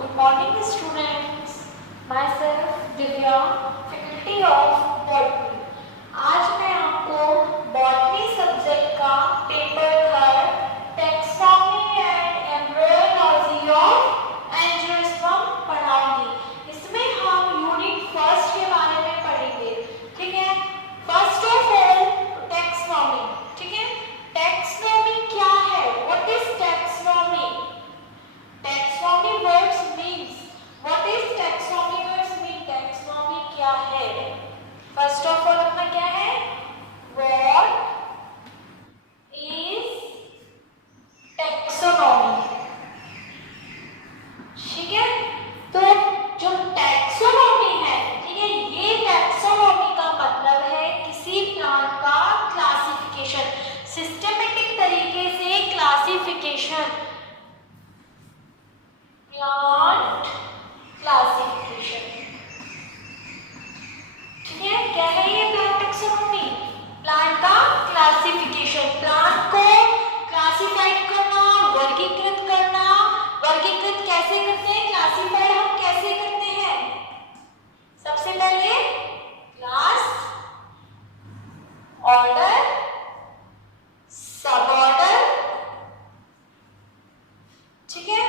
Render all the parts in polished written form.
Good morning students. Myself Divya, faculty of botany. आज मैं आपको बॉटनी सब्जेक्ट का paper third taxonomy and embryology of angiosperm पढ़ाऊंगी। इसमें हम यूनिट फर्स्ट के बारे में पढ़ेंगे। ठीक है, फर्स्ट ऑफ ऑल टैक्सोनॉमी। ठीक है, टैक्सोनॉमी क्या है? What is taxonomy? Taxonomy words means what is taxonomy words mean taxonomy क्या है? फर्स्ट ऑफ ऑल अपना क्या है? What is taxonomy? ठीक है, तो जो टैक्सोनॉमी है, ठीक है, ये टैक्सोनॉमी का मतलब है किसी प्लांट का क्लासिफिकेशन, सिस्टमैटिक तरीके से क्लासिफिकेशन, प्लांट क्लासिफिकेशन। ठीक है, क्या है ये प्लांट टैक्सोनॉमी? प्लांट का क्लासिफिकेशन, प्लांट को क्लासिफाइड करना, वर्गीकृत करना। वर्गीकृत कैसे करते हैं? क्लासिफाइड हम कैसे करते हैं? सबसे पहले क्लास, ऑर्डर, सब ऑर्डर। ठीक है,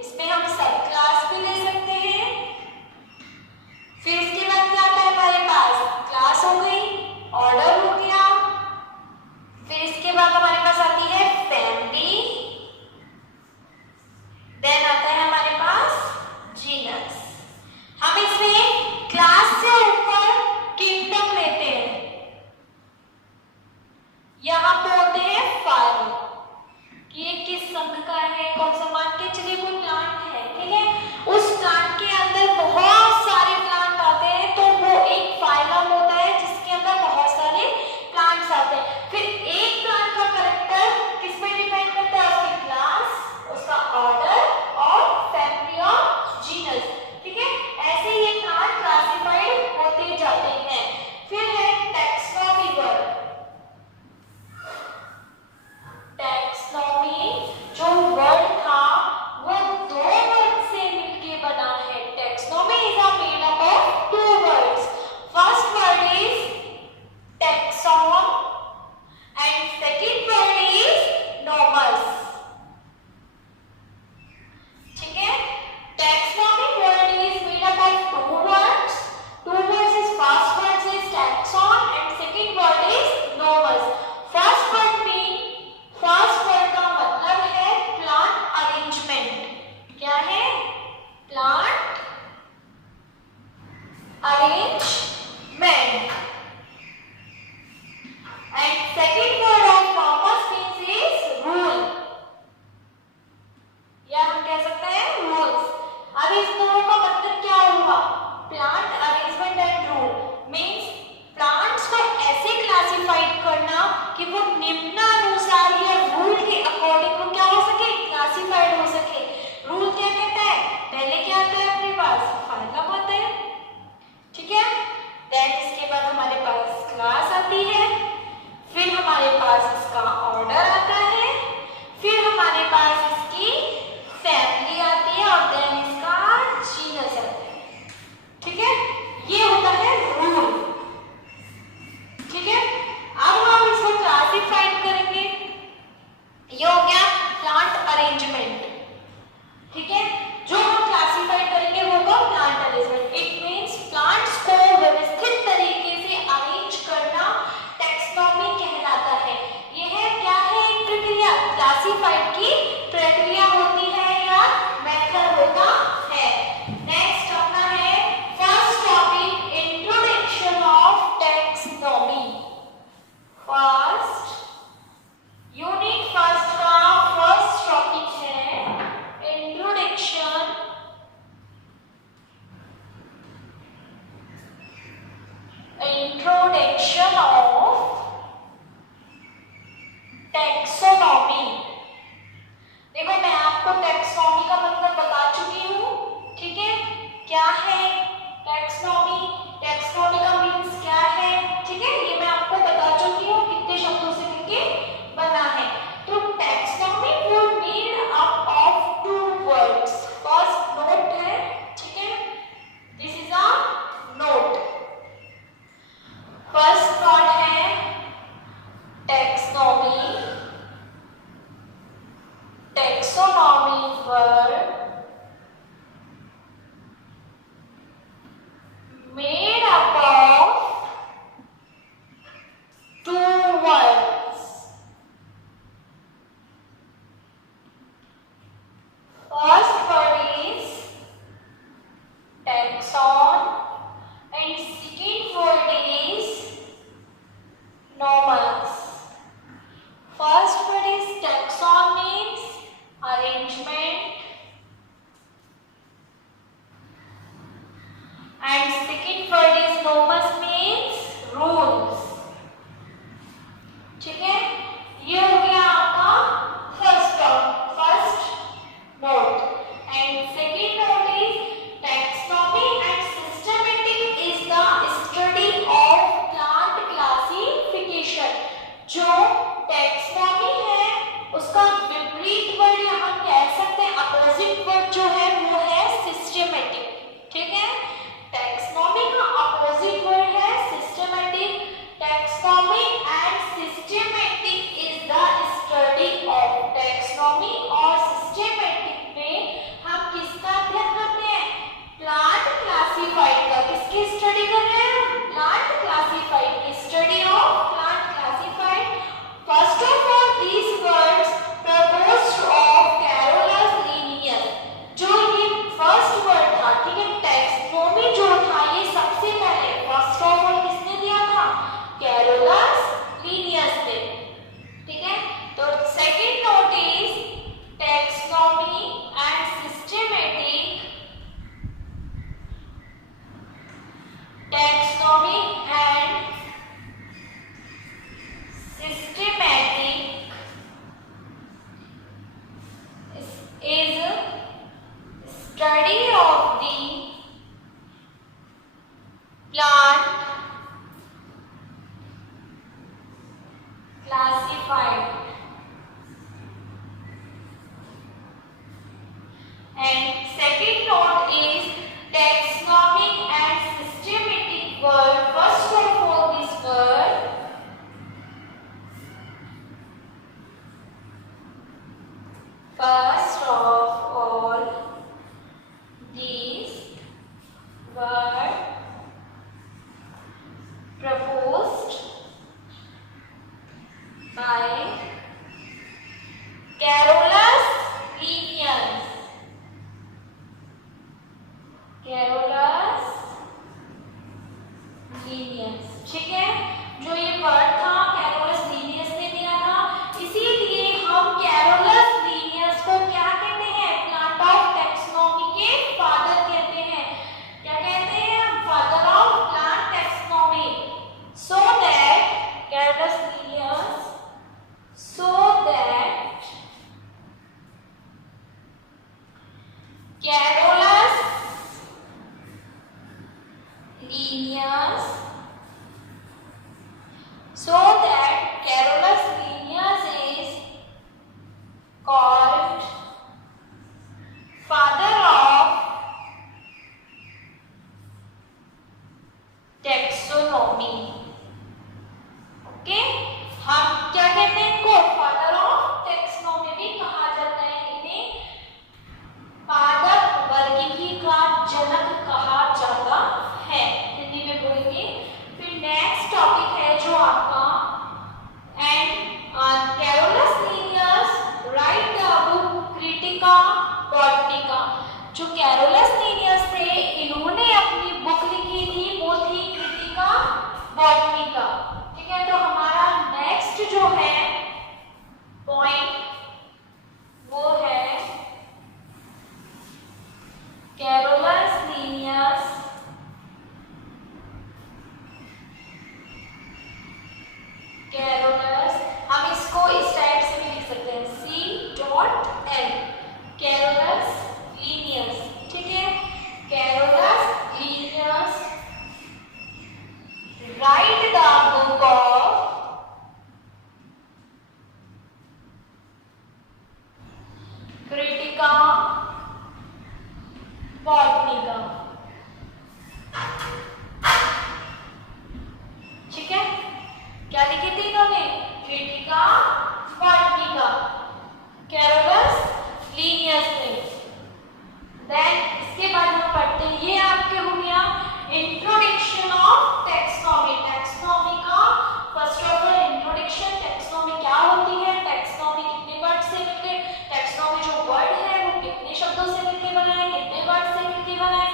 इसमें हम सब क्लास भी ले सकते हैं। फिर इसके बाद क्या आता है हमारे पास? क्लास हो गई, ऑर्डर हो गया। फिर इसके बाद हमारे पास आती है फैमिली, देन आता है हमारे पास जीनस। हम इसमें क्लास से ऊपर किंगडम लेते हैं, यहां पे होते हैं फाइल कि ये किस संघ का है, कौन सा। मान के चलिए कोई प्लांट है, ठीक है, उस प्लांट के अंदर बहुत सारे प्लांट आते हैं, तो वो एक फाइलम होता है जिसके अंदर बहुत सारे प्लांट्स आते हैं। फिर एक प्लांट का कैरेक्टर किस पे डिपेंड करता है? उसकी क्लास, उसका ऑर्डर और फैमिली और जीनस। ठीक है, ऐसे ये प्लांट क्लासिफाइड होते जाते हैं। फिर है टैक्सोनॉमी वर्ड। टैक्सोनॉमी जो वर्ड था वो दो वर्ड से मिलके बना है। Taxonomy is a made up of two words. First word is taxon and second word is nomos. ठीक है, taxonomy word is made up of two words. Two words is first word is taxon and second word is nomos. First word mean, first word का मतलब है plant arrangement. क्या है? Plant arrangement. And second word of nomos means is rule, या हम कह सकते हैं रूल्स। अब इस दोनों का मतलब क्या हुआ? Plant arrangement and rule means plants को ऐसे क्लासिफाइड करना कि वो निम्नानुसार या रूल के अकॉर्डिंग वो क्या हो सके? क्लासिफाइड हो सके। रूल क्या कहता है? पहले क्या आता है अपने पास? फाइलम आता है। ठीक है, वर्ड जो है वो है सिस्टमेटिक, ठीक है। टैक्सोनॉमी का अपोजिट वर्ड है systematic. Taxonomy and systematic is the study of taxonomy और सिस्टमेटिक में हम किसका अध्ययन करते हैं? प्लांट क्लासिफाइड का। किसकी स्टडी कर रहे हैं हम? प्लांट क्लासिफाइड की study of plant classified. First of all these words proposed of Carolus Linnaeus, जो ये फर्स्ट वर्ड था, ठीक है, टैक्सोनॉमी जो था ये सबसे पहले फर्स्ट ऑफ ऑल किसने दिया था? कैरोलस लीनियस ने, ठीक है। तो second note is taxonomy and systematic, taxonomy and systematic is study of the plant classified and second note is taxonomy and systematic word. First of all this word first of all these were proposed by Carolus Linnaeus. Carolus Linnaeus, ठीक है। जो ये word था Carolus Linnaeus ने दिया था, इसीलिए हम कैरोलस लीनियस को क्या कहते हैं? प्लांट ऑफ टैक्सोनॉमी के फादर कहते हैं। क्या कहते हैं? Father of plant taxonomy. So that Carolus Linnaeus, so that Carolus Linnaeus, so that Carolus Linnaeus is called father of taxonomy. Okay, हम क्या कहते हैं इनको? फादर ऑफ टैक्सोनॉमी भी कहा जाता है। इन्हें पादप वर्गीकी का जनक कहा जाता है, हिंदी में बोलेंगे। फिर नेक्स्ट टॉपिक है जो आपका and Carolus Linnaeus write the book Critica Botanica. जो कैरोलस लीनियस थे इन्होंने अपनी बुक लिखी थी, वो थी क्रिटिका बॉटनिका, ठीक है। तो हमारा नेक्स्ट जो है पॉइंट वो है कैरोलस लीनियस कैरोलस, हम इसको इस टाइप से भी लिख सकते हैं C.L कैरोलस लीनियस, ठीक है। Carolus Linnaeus write the book of Critica Botanica, ठीक है। क्या लिखे थे इन्होंने? क्रिटिका बॉटनिका, कैरोलस लीनियस ने। देन इसके बाद हम पढ़ते हैं, ये आपके हो गया इंट्रोडक्शन ऑफ टैक्सोनॉमी। टैक्सोनॉमी का first of all introduction, taxonomy क्या होती है, टैक्सोनॉमी कितने वर्ड से मिलकर, टैक्सोनॉमी जो वर्ड है वो कितने शब्दों से मिलकर बना है, कितने वर्ड से मिलकर बना है,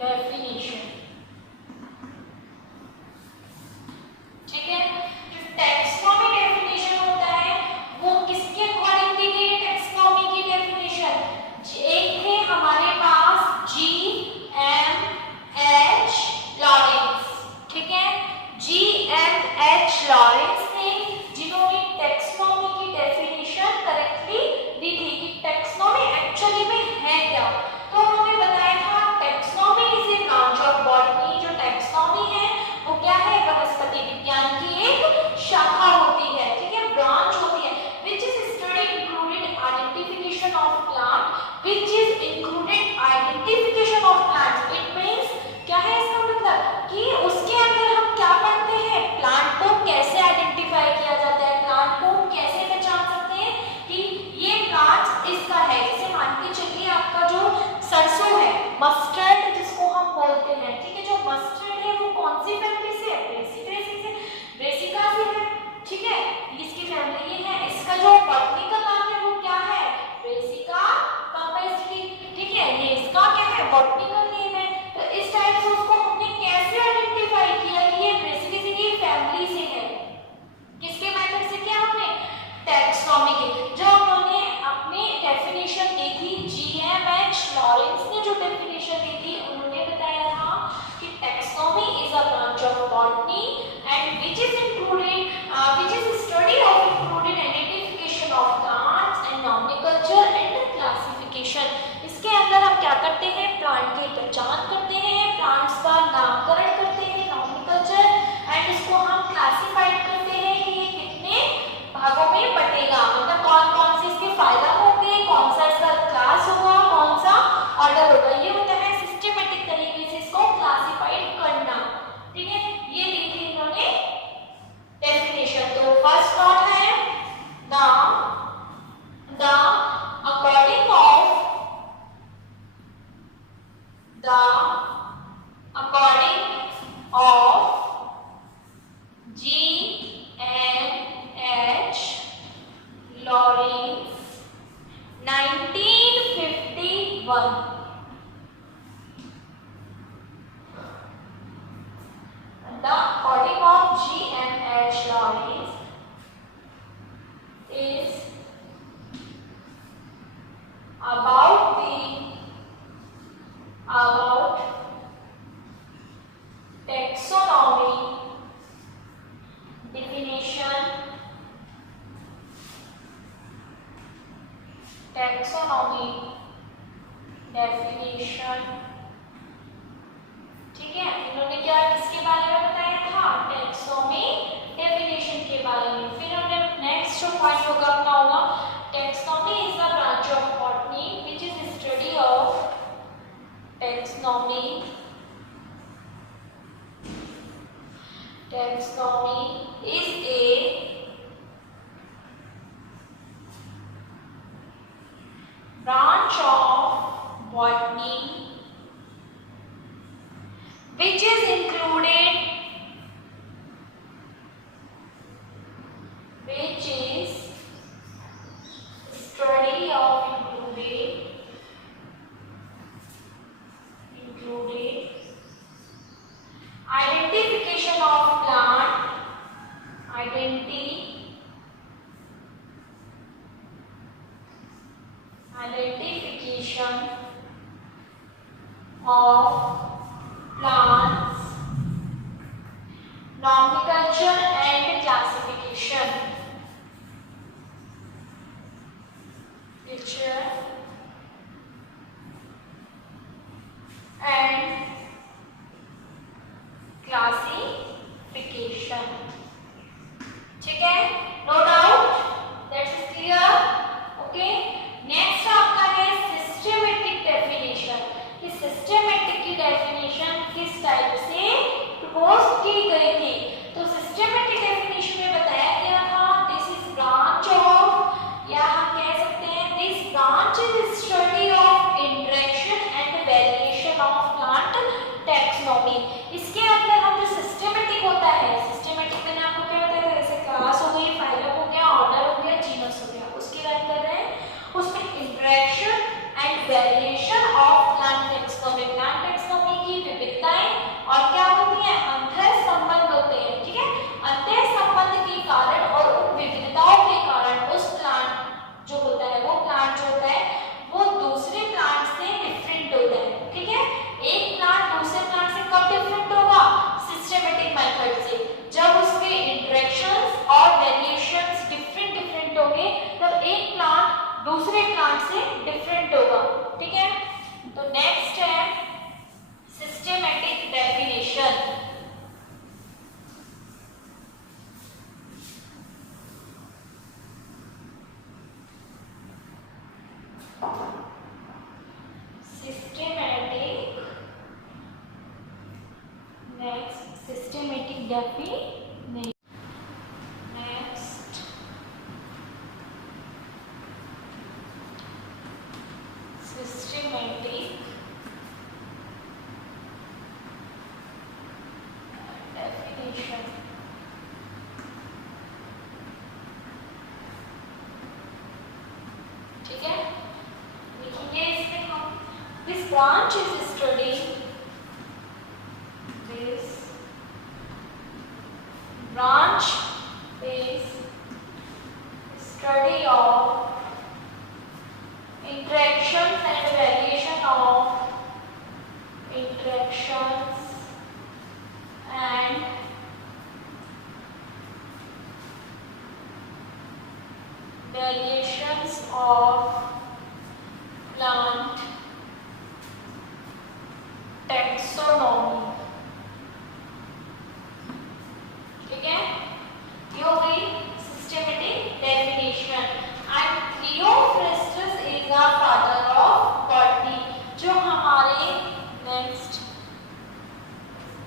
डेफिनेशन। ठीक है, जो टैक्सोनॉमी डेफिनेशन होता है वो किसके अकॉर्डिंग दी गई है? टैक्सोनॉमी की डेफिनेशन एक थे हमारे पास G.M.H. लॉरेंस। ठीक है, G.M.H. लॉरेंस ने जिन्होंने टैक्सोनॉमी की डेफिनेशन करेक्टली दी थी कि टैक्सोनॉमी एक्चुअली में है क्या। तो उन्होंने बताया था taxonomy is a branch of botany. जो टैक्सोनॉमी है वो क्या है? वनस्पति विज्ञान की एक शाखा होती है। ठीक है, ब्रांच होती है which is study included identification of plant, which is included identification of plants। It means क्या है इसका मतलब कि उसके अंदर हम क्या पढ़ते हैं? प्लांट को कैसे आइडेंटिफाई किया जाता है, प्लांट को कैसे पहचान सकते हैं कि ये प्लांट इसका है। जैसे मान के चलिए आपका जो सरसों है, मस्टर्ड जिसको हम बोलते हैं। ठीक है, जो मस्टर्ड है वो कौन सी फैमिली से है? ब्रेसिकेसी से, ब्रेसिका से है। ठीक है, इसकी फैमिली ये है। इसका जो बॉटनिकल नाम है वो क्या है? ब्रेसिका कंपेस्ट्री। ठीक है, ये इसका क्या है? बॉटनिकल नेम है। तो इस टाइप से उसको हमने कैसे आइडेंटिफाई किया कि ये ब्रेसिकेसी की फैमिली से है? किसके मेथड से किया हमने? टैक्सोनॉमी के। जो उन्होंने अपनी डेफिनेशन दी थी, G.M.H. लॉरेंस ने जो डेफिनेशन दी थी, उन्होंने बताया था कि taxonomy is a branch of botany and which is study of included identification of plants and nomenclature and classification। इसके अंदर हम क्या करते हैं? प्लांट की पहचान करते हैं, प्लांट्स का नामकरण करते हैं, नोमेनक्लेचर, एंड इसको हम क्लासिफाइड करते हैं कि ये कितने भागों में बटेगा, मतलब कौन कौन से इसके फायदा होंगे, कौन सा इसका क्लास होगा, कौन सा ऑर्डर होगा। ये होता है सिस्टमेटिक तरीके से इसको क्लासिफाइड करना। ठीक है, ये दी थी इन्होंने डेफिनेशन। तो फर्स्ट नोट है the according of G.M.H. Lawrence 1951। The according of G.M.H. Lawrence is about taxonomy definition, ठीक है, इन्होंने क्या किसके बारे में बताया था? टैक्सोनॉमी डेफिनेशन के बारे में। फिर हमने नेक्स्ट जो पॉइंट होगा अपना होगा taxonomy is a branch of botany which is study of taxonomy is a branch of botany which is included study of included identification of plant, identification of plants, nomenclature and classification, picture and classification। ठीक है, no doubt, that's clear. Okay, next आपका है systematic definition. कि systematic की definition किस type से propose की गई थी? तो सिस्टमेटिक डेफिनेशन में बताया गया था दिस इज ब्रांच ऑफ, या हम कह सकते हैं this branch is study of interaction and variation of plant taxonomy. इसके अंदर हम जो सिस्टमेटिक होता है, सिस्टमेटिक मैंने आपको क्या बताया था? जैसे क्लास हो गई, फाइलम हो गया, ऑर्डर हो गया, जीनस हो गया, उसकी बात कर रहे हैं। उसमें interaction and variation of plant taxonomy की डेफिनेशन। Next systematic definition. ठीक है, लिखेंगे इसमें हम this branch is study this branch is study of interactions and variation of interactions and variations of plant taxonomy। ठीक है, ये हो गई systematic definition. And Theophrastus is the father of botany, जो हमारे नेक्स्ट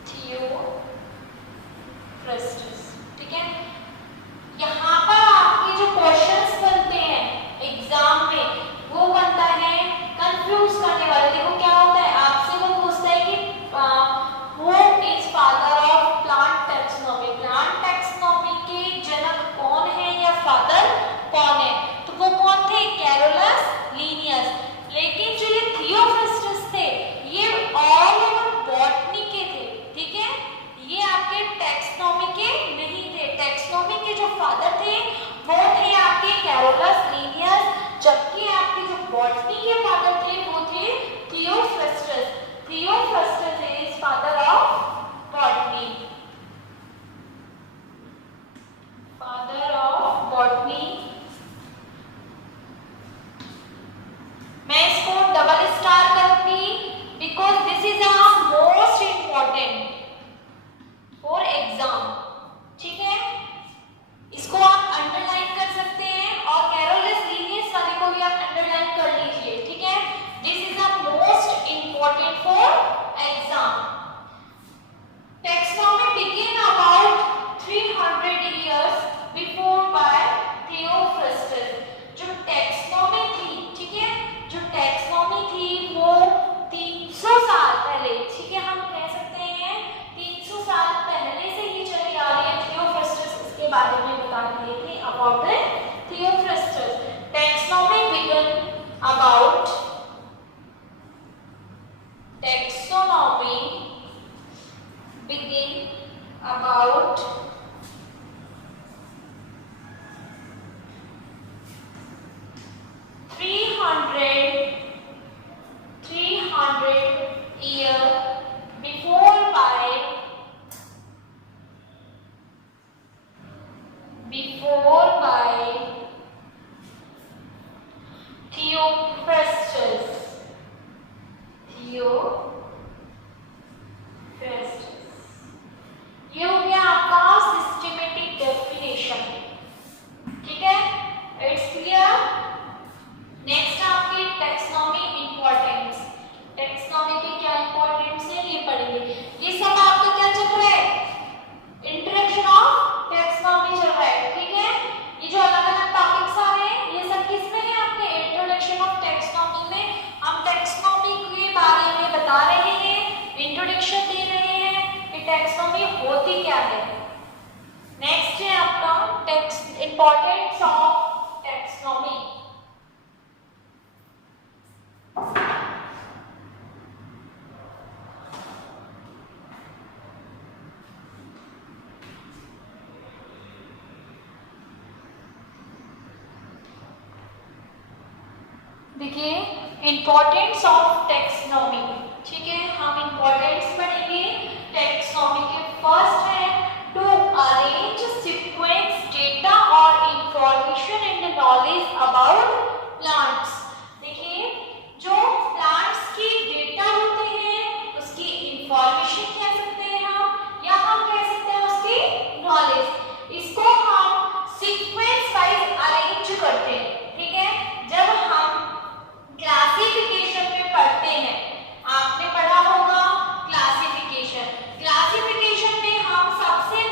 थियोफ्रास्टस। ठीक है, यहाँ पर आपके जो क्वेश्चंस बनते हैं एग्जाम में वो बनता है कंफ्यूज करने वाले। देखो क्या होता है, आपसे वो पूछता है कि who is father of plant taxonomy, plant taxonomy के जनक कौन है या फादर कौन है, तो वो कौन थे, कैरोलस लिनियस। लेकिन जो ये थियोफ्रास्टस थे ये ऑल ओवर बॉटनी के थे। ठीक है, ये आपके टैक्सोनॉमी के नहीं थे। टैक्सोनॉमी के जो फादर थे वो थे आपके कैरोलस लिनियस, जबकि आपके जो बॉटनी के फादर थे वो थे Theophrastus. Theophrastus is father of botany, father of botany. मैं इसको डबल स्टार करूंगी because this is a most important for exam. ठीक है, इसको आप अंडरलाइन कर सकते हैं और कैरोलस लिनियस वाले को भी आप अंडरलाइन कर लीजिए। ठीक है, this is a most important for exam. Taxonomy begin about 300 years before by Theophrastus. जो टैक्सोनॉमी थी, ठीक है, जो टैक्सोनॉमी थी वो 300 साल पहले, ठीक है, हम कह सकते हैं 300 साल पहले से ही चली आ रही है। थियोफ्रास्टस इसके बारे में बता दिए थे about the Theophrastus. Taxonomy begin about taxonomy begin about 300 year before by Theophrastus। ये हो गया आपका सिस्टमेटिक डेफिनेशन। ठीक है, इट्स क्लियर। नेक्स्ट आपकी टैक्सोनॉमी इंपॉर्टेंस। टैक्सोनॉमी के क्या इंपॉर्टेंस है ये पढ़ेंगे। ये सब आपका क्या चल रहा है, इंट्रोडक्शन ऑफ टैक्सोनॉमी चल रहा है। ठीक है, ये जो अलग अलग टॉपिक्स आ रहे हैं ये सब किसमें है, आपके इंट्रोडक्शन ऑफ टैक्सोनॉमी में। हम टैक्सोनॉमी के बारे में बता रहे हैं, इंट्रोडक्शन दे रहे हैं कि टैक्सोनॉमी होती क्या है। नेक्स्ट है आपका इंपॉर्टेंस ऑफ टैक्सोनॉमी। देखिए इंपॉर्टेंस ऑफ टैक्सोनॉमी। ठीक है, हम इंपॉर्टेंस पढ़ेंगे टैक्सोनॉमी के। फर्स्ट है टू अरेंज सीक्वेंस डेटा और information and knowledge about plants. देखिए जो प्लांट्स की डेटा होते हैं उसकी इंफॉर्मेशन कह सकते हैं हम, या हम कह सकते हैं उसकी नॉलेज। इसको हम सीक्वेंस वाइज अरेंज करते हैं। ठीक है, जब हम क्लासिफिकेशन में पढ़ते हैं, आपने पढ़ा होगा क्लासिफिकेशन। क्लासिफिकेशन में हम सबसे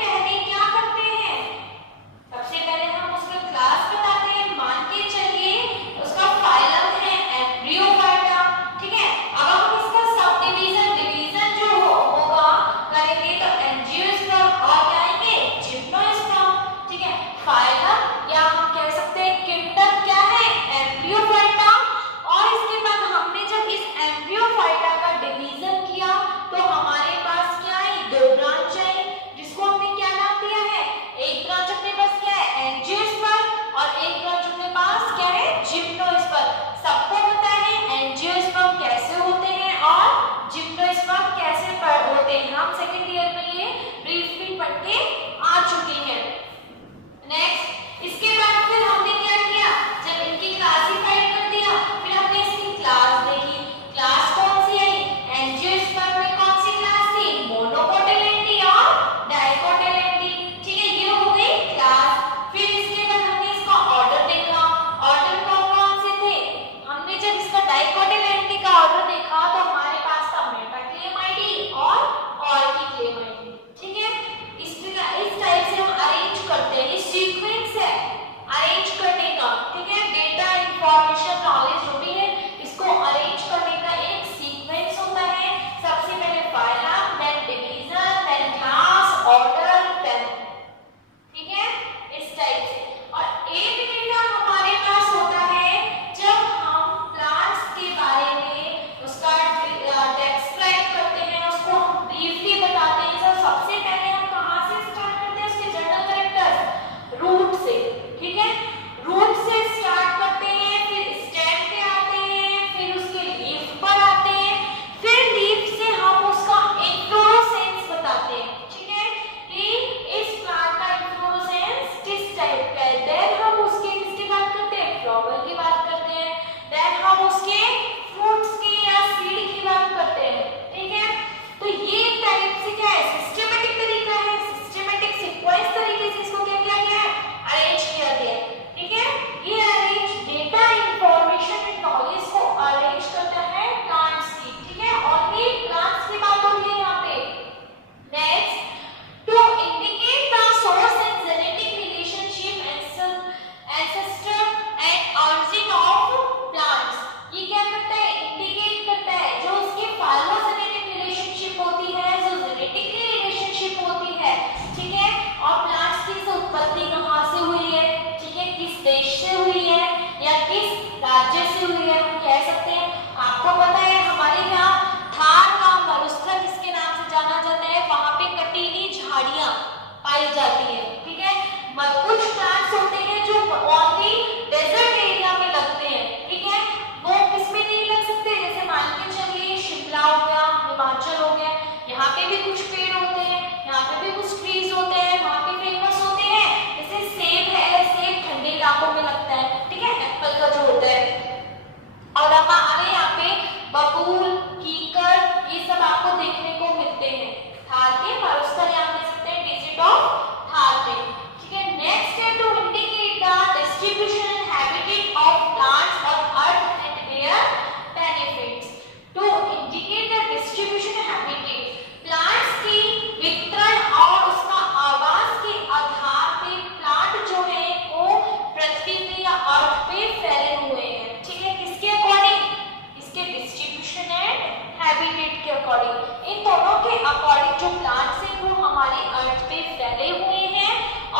अकॉर्डिंग, इन दोनों के अकॉर्डिंग जो प्लांट्स हैं वो हमारी अर्थ पे फैले हुए हैं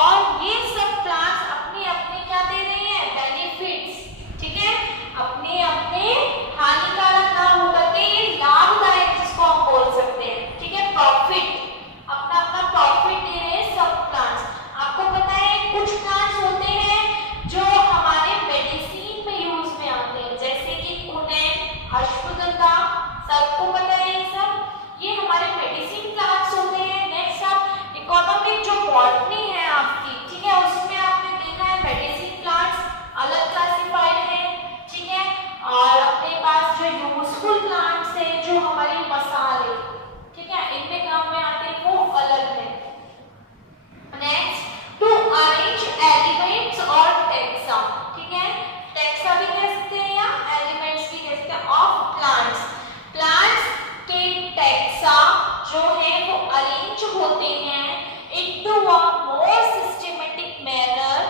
और ये सब प्लांट्स अपने अपने क्या दे रहे हैं, बेनिफिट्स, ठीक है, अपने अपने हानिकारक ना होकर के ये लाभदायक जिसको हम बोल सकते हैं, ठीक है, प्रॉफिट, अपना अपना प्रॉफिट दे रहे हैं सब प्लांट्स। आपको पता है कुछ प्लांट्स होते हैं जो हमारे मेडिसिन में यूज में आते हैं, जैसे कि कुनेन, अश्वगंधा, सबको पता है ये सब, ये हमारे मेडिसिन प्लांट्स होते हैं। नेक्स्ट आप इकोनॉमिक जो बॉटनी है आपकी, ठीक है, उसमें आपने देखा है मेडिसिन प्लांट्स अलग क्लासिफाइड है, ठीक है, और अपने पास जो यूजफुल प्लांट्स है जो हमारे मसाले, ठीक है, इनमें काम में आते हैं वो अलग है। नेक्स्ट, टू अरेंज एलिमेंट्स और टेक्सा, ठीक है, टेक्सा भी कह सकते हैं या एलिमेंट्स भी कह सकते हैं ऑफ प्लांट्स। प्लांट्स के टेक्सा जो है वो अरेंज होते हैं into a more systematic manner,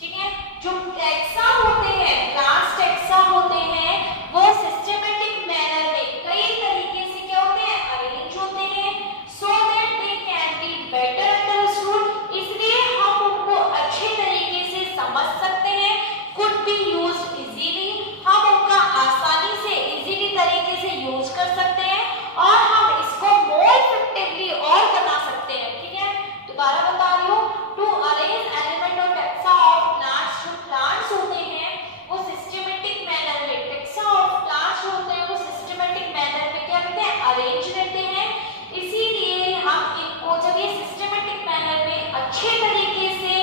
ठीक है, जो टेक्सा होते हैं, प्लांट्स टेक्सा होते हैं वो सिस्टमैटिक मैनर में कई तरीके से क्या होते हैं, अरेंज होते हैं, so that they can be better understood, इसलिए हम उनको अच्छे तरीके से समझ सकते हैं, कुड बी यूज्ड इजीली, हम उनका आसानी से इजीली तरीके से यूज कर सकते हैं और हम इसको मोर इफेक्टिवली और बना सकते हैं, ठीक है। दोबारा बता रही हूँ, टू अरेंज एलिमेंट और टेक्सा ऑफ प्लांट्स, जो प्लांट्स होते हैं वो सिस्टमैटिक मैनर में, टेक्सा ऑफ प्लांट्स जो होते हैं वो सिस्टमैटिक मैनर में क्या करते हैं, अरेंज रहते हैं, इसीलिए हम इनको जब ये सिस्टमैटिक मैनर में अच्छे तरीके से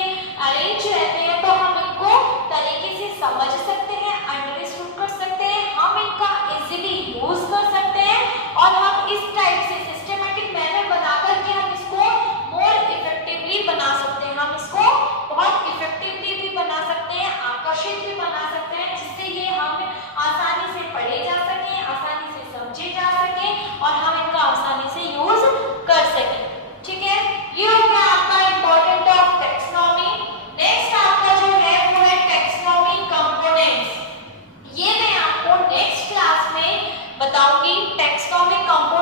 अरेंज रहते हैं तो हम इनको तरीके से समझ सकते हैं, अंडरस्टूड कर सकते हैं, हम इनका इजीली यूज कर सकते हैं और हम इस टाइप से सिस्टमैटिक मैनर बनाकर के हम इसको मोर इफेक्टिवली बना सकते हैं, हम इसको बहुत इफेक्टिवली भी बना सकते हैं, आकर्षित भी बना सकते हैं, जिससे ये हम आसानी से पढ़े जा सके, आसानी से समझे जा सके और हम इनका आसानी से यूज कर सकें, ठीक है। ये हो गया आपका इंपॉर्टेंट ऑफ टेक्सोनॉमी। नेक्स्ट आपका जो है वो है टेक्सोनॉमी कंपोनेंट्स, ये मैं आपको नेक्स्ट क्लास में बताऊंगी। Taxonomy components